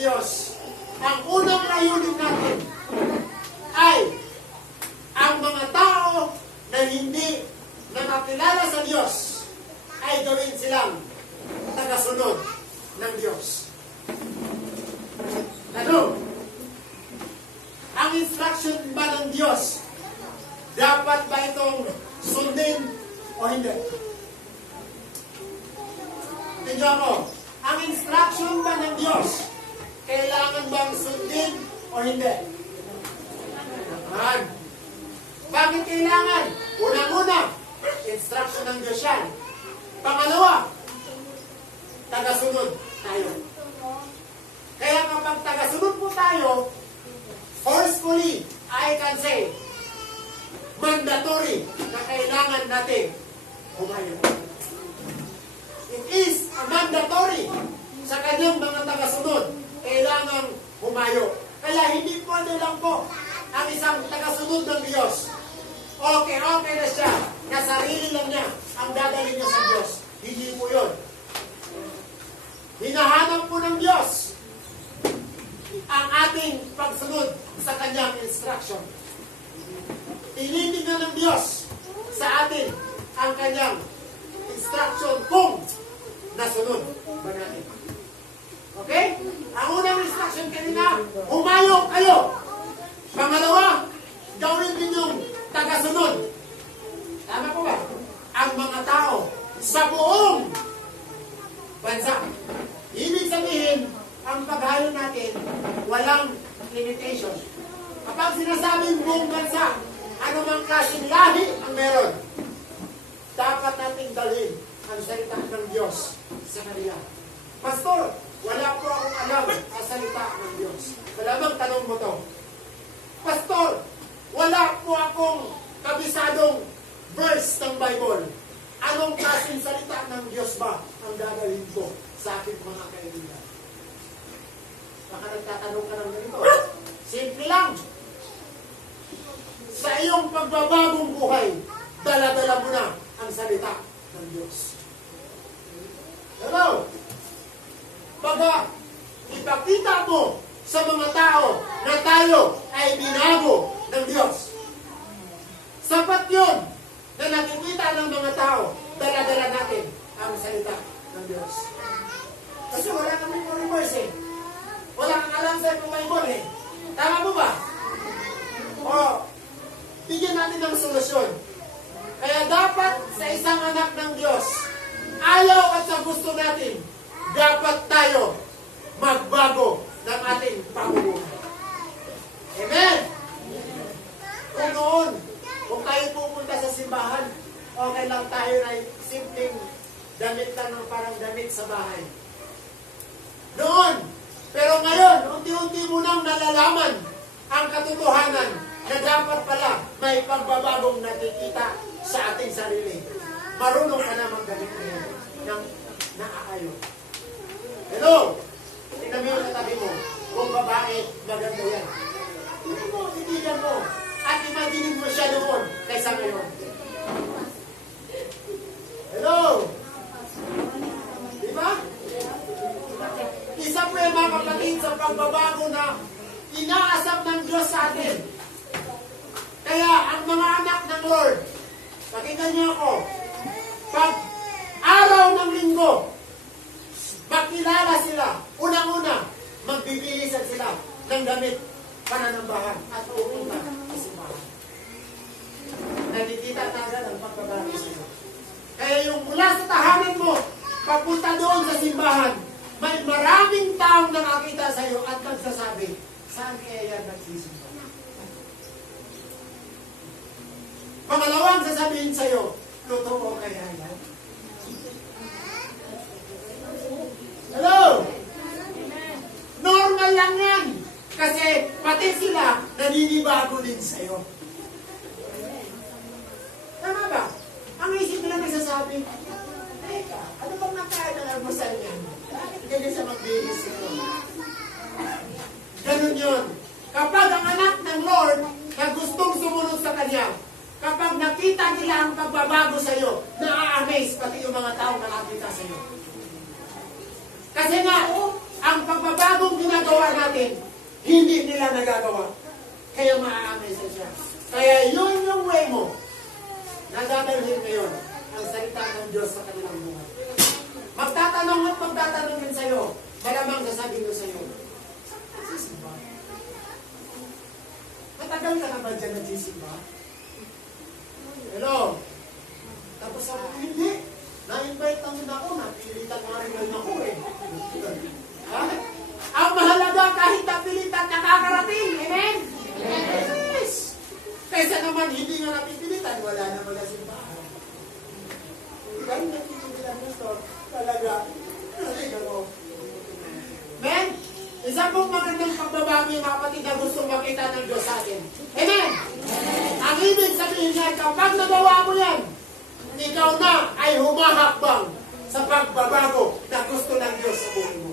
Diyos, ang unang layunin natin ay ang mga tao na hindi nakakilala sa Diyos ay gawin silang tagasunod ng Diyos. Ano? Ang instruction ba ng Diyos, dapat ba itong sundin o hindi? Tingnan mo, ang instruction ba ng Diyos, kailangan bang sundin o hindi? Kailangan. Bakit kailangan? Unang-una, instruction ng Diyos yan. Pangalawa, tagasunod tayo. Kaya kapag tagasunod po tayo, forcefully, I can say, mandatory na kailangan natin humayo. It is a mandatory sa kanyang mga tagasunod, kailangan humayo. Kaya hindi pwede lang po ang isang tagasunod ng Diyos. Okay na siya, na sarili lang niya ang dadalhin niya sa Diyos. Hindi po yun. Hinahanap po ng Diyos ang ating pagsunod sa kanyang instruction. Tinitingnan ng Diyos sa atin ang kanyang instruction kung nasunod ba natin. Okay? Ang unang instruction kanina, humayo kayo. Pangalawa, gawin ninyong tagasunod. Tama po ba? Ang mga tao sa buong bansa. Ibig sabihin, ang paghayo natin, walang limitation. Kapag sinasabing buong bansa, anumang klaseng lahi ang meron, dapat nating dalhin ang salita ng Diyos sa kanila. Pastor, wala po akong alam ang salita ng Diyos. Malamang tanong mo to. Pastor, wala po akong kabisadong verse ng Bible. Anong klaseng salita ng Diyos ba ang dadalhin ko sa aking mga kaibigan? Baka nagtatanong ka ng ganito. Simple lang. Sa iyong pagbabagong buhay, dala-dala mo na ang salita ng Diyos. Hello? Pagka ipakita mo sa mga tao na tayo ay binago ng Diyos, sapat yun na nakikita ng mga tao, dala-dala natin ang salita ng Diyos. Kasi wala kami reverse eh. Wala kang alam sa Bible eh. Tama mo ba? O, bigyan natin ng solusyon. Kaya dapat sa isang anak ng Diyos, ayaw at sa gusto natin, dapat tayo magbago ng ating pamumuhay. Amen? Kung noon, kung tayo pupunta sa simbahan, okay lang tayo na simpleng damit lang ng parang damit sa bahay. Noon, pero ngayon, unti-unti mo nang nalalaman ang katotohanan na dapat pala may pagbabagong nakikita sa ating sarili. Marunong ka na magdamit ngayon ng naaayon. Hello? Tingnan mo yung katabi mo. Kung babae, maganda yan. Tingnan mo, titigan mo. At imaginin mo siya noon kaysa ngayon. Hello? Diba? Isa po yung mga kapatid sa pagbabago na inaasam ng Diyos sa atin. Kaya ang mga anak ng Lord, pakinggan niyo ako, pag araw ng linggo, makilala sila, unang-una, magbibilisan sila ng damit, pananambahan, at pupunta sa simbahan. Nakikita agad ang pagbabago sa iyo. Kaya yung mula sa tahanan mo, papunta doon sa simbahan, may maraming taong nakakita sa iyo at nagsasabi, saan kaya yan nagsisimba? Pangalawang sasabihin sa iyo, totoo kaya yan? Hello? Normal lang yan. Kasi pati sila naninibago din sa'yo. Tama ba? Ang isip nila nagsasabi, teka, ano bang nakain ng almusal yan? Bakit ganyan sa magbihis ito? Ganun yun. Kapag ang anak ng Lord na gustong sumunod sa Kanya, kapag nakita nila ang pagbabago sa'yo, na-amaze pati yung mga tao nakakita sa'yo. Kasi nga, ang pagbabagong ginagawa natin, hindi nila nagagawa. Kaya maa-amaze siya. Kaya yun yung way mo na dadalhin ngayon ang salita ng Diyos sa kanilang buhay. Magtatanong at magtatanongin sa'yo, malamang sasabihin ko sa'yo, saan ka nagsisimba? Matagal ka na ba dyan nagsisimba? Hello? Tapos ako, hindi. Na-invite namin ako, napilitan nga rin ako eh. Ha? Ang mahalaga kahit napilitan, nakakarating. Amen? Yes! Kaysa naman hindi nga napipilitan, wala na magasimbahan. Dahil napipilitan mo ito, talaga. Amen? Isa pong magandang pagbabago yung kapatid na gustong makita ng Diyos sa atin. Amen? Ang ibig sabihin niya, kapag nagawa mo yan, ikaw na ay humahakbang sa pagbabago na gusto ng Diyos sa buhay mo.